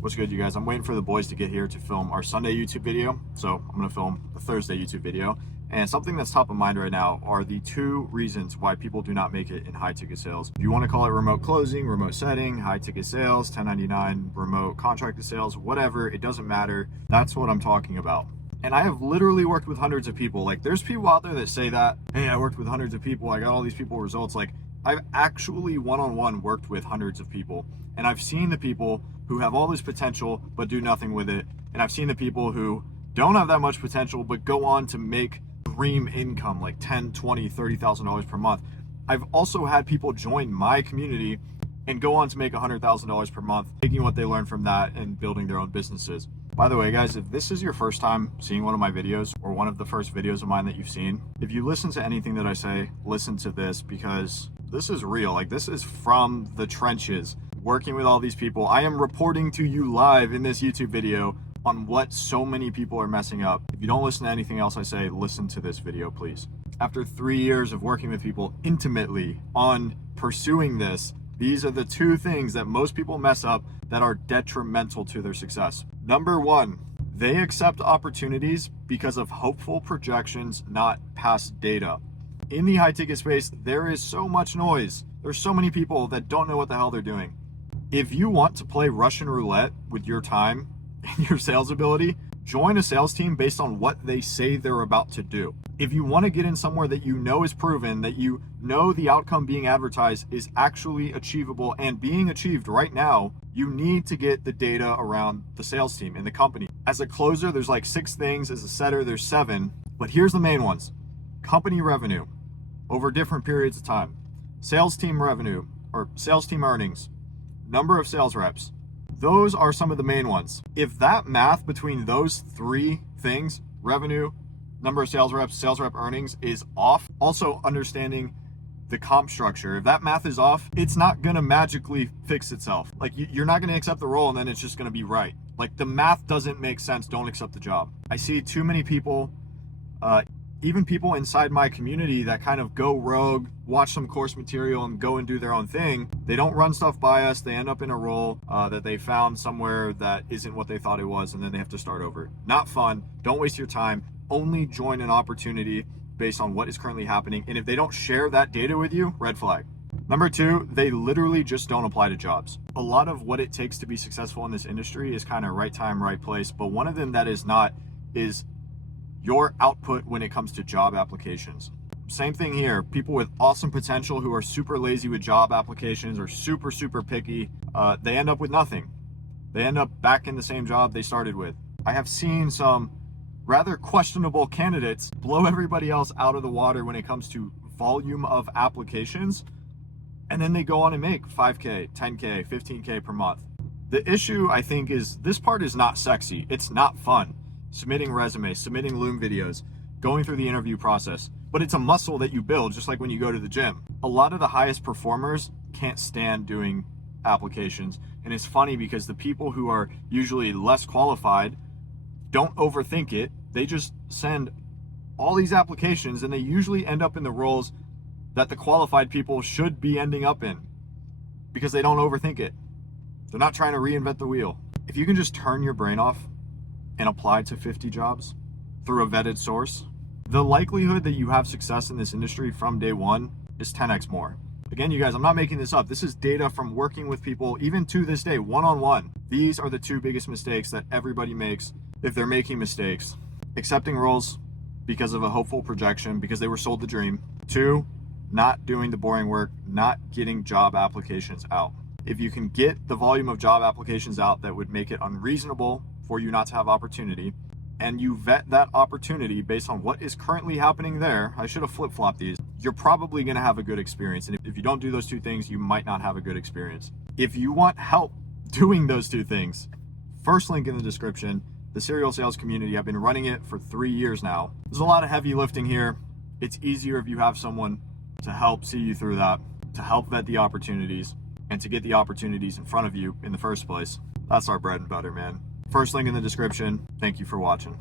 What's good, you guys? I'm waiting for the boys to get here to film our Sunday YouTube video. So I'm going to film the Thursday YouTube video. And something that's top of mind right now are the two reasons why people do not make it in high ticket sales. If you want to call it remote closing, remote setting, high ticket sales, 1099, remote contracted sales, whatever, it doesn't matter. That's what I'm talking about. And I have literally worked with hundreds of people. Like, there's people out there that say that, hey, I worked with hundreds of people, I got all these people results. Like, I've actually one-on-one worked with hundreds of people, and I've seen the people who have all this potential but do nothing with it. And I've seen the people who don't have that much potential but go on to make dream income, like $10, $20, $30,000 per month. I've also had people join my community and go on to make $100,000 per month, taking what they learned from that and building their own businesses. By the way, guys, if this is your first time seeing one of my videos or one of the first videos of mine that you've seen, if you listen to anything that I say, listen to this, because this is real. Like, this is from the trenches, working with all these people. I am reporting to you live in this YouTube video on what so many people are messing up. If you don't listen to anything else I say, listen to this video, please. After 3 years of working with people intimately on pursuing this, these are the two things that most people mess up that are detrimental to their success. Number one, they accept opportunities because of hopeful projections, not past data. In the high ticket space, there is so much noise. There's so many people that don't know what the hell they're doing. If you want to play Russian roulette with your time and your sales ability, join a sales team based on what they say they're about to do. If you want to get in somewhere that you know is proven, that you know the outcome being advertised is actually achievable and being achieved right now, you need to get the data around the sales team in the company. As a closer, there's like 6 things. As a setter, there's 7. But here's the main ones. Company revenue over different periods of time. Sales team revenue or sales team earnings. Number of sales reps. Those are some of the main ones. If that math between those 3 things, revenue, number of sales rep earnings, is off, also understanding the comp structure, if that math is off, it's not gonna magically fix itself. Like, you're not gonna accept the role and then it's just gonna be right. Like, the math doesn't make sense, don't accept the job. I see too many people, even people inside my community, that kind of go rogue, watch some course material and go and do their own thing. They don't run stuff by us. They end up in a role that they found somewhere that isn't what they thought it was, and then they have to start over. Not fun. Don't waste your time. Only join an opportunity based on what is currently happening. And if they don't share that data with you, red flag. Number 2, they literally just don't apply to jobs. A lot of what it takes to be successful in this industry is kind of right time, right place. But one of them that is not is your output when it comes to job applications. Same thing here. People with awesome potential who are super lazy with job applications or super picky, they end up with nothing. They end up back in the same job they started with. I have seen some rather questionable candidates blow everybody else out of the water when it comes to volume of applications, and then they go on and make 5K, 10K, 15K per month. The issue, I think, is this part is not sexy. It's not fun. Submitting resumes, submitting Loom videos, going through the interview process. But it's a muscle that you build, just like when you go to the gym. A lot of the highest performers can't stand doing applications. And it's funny because the people who are usually less qualified don't overthink it. They just send all these applications and they usually end up in the roles that the qualified people should be ending up in because they don't overthink it. They're not trying to reinvent the wheel. If you can just turn your brain off and apply to 50 jobs through a vetted source, the likelihood that you have success in this industry from day one is 10x more. Again, you guys, I'm not making this up. This is data from working with people, even to this day, one-on-one. These are the 2 biggest mistakes that everybody makes if they're making mistakes. Accepting roles because of a hopeful projection, because they were sold the dream. 2, not doing the boring work, not getting job applications out. If you can get the volume of job applications out that would make it unreasonable for you not to have opportunity, and you vet that opportunity based on what is currently happening there, I should have flip-flopped these, you're probably gonna have a good experience. And if you don't do those 2 things, you might not have a good experience. If you want help doing those 2 things, first link in the description, the Serial Sales Community. I've been running it for 3 years now. There's a lot of heavy lifting here. It's easier if you have someone to help see you through that, to help vet the opportunities, and to get the opportunities in front of you in the first place. That's our bread and butter, man. First link in the description. Thank you for watching.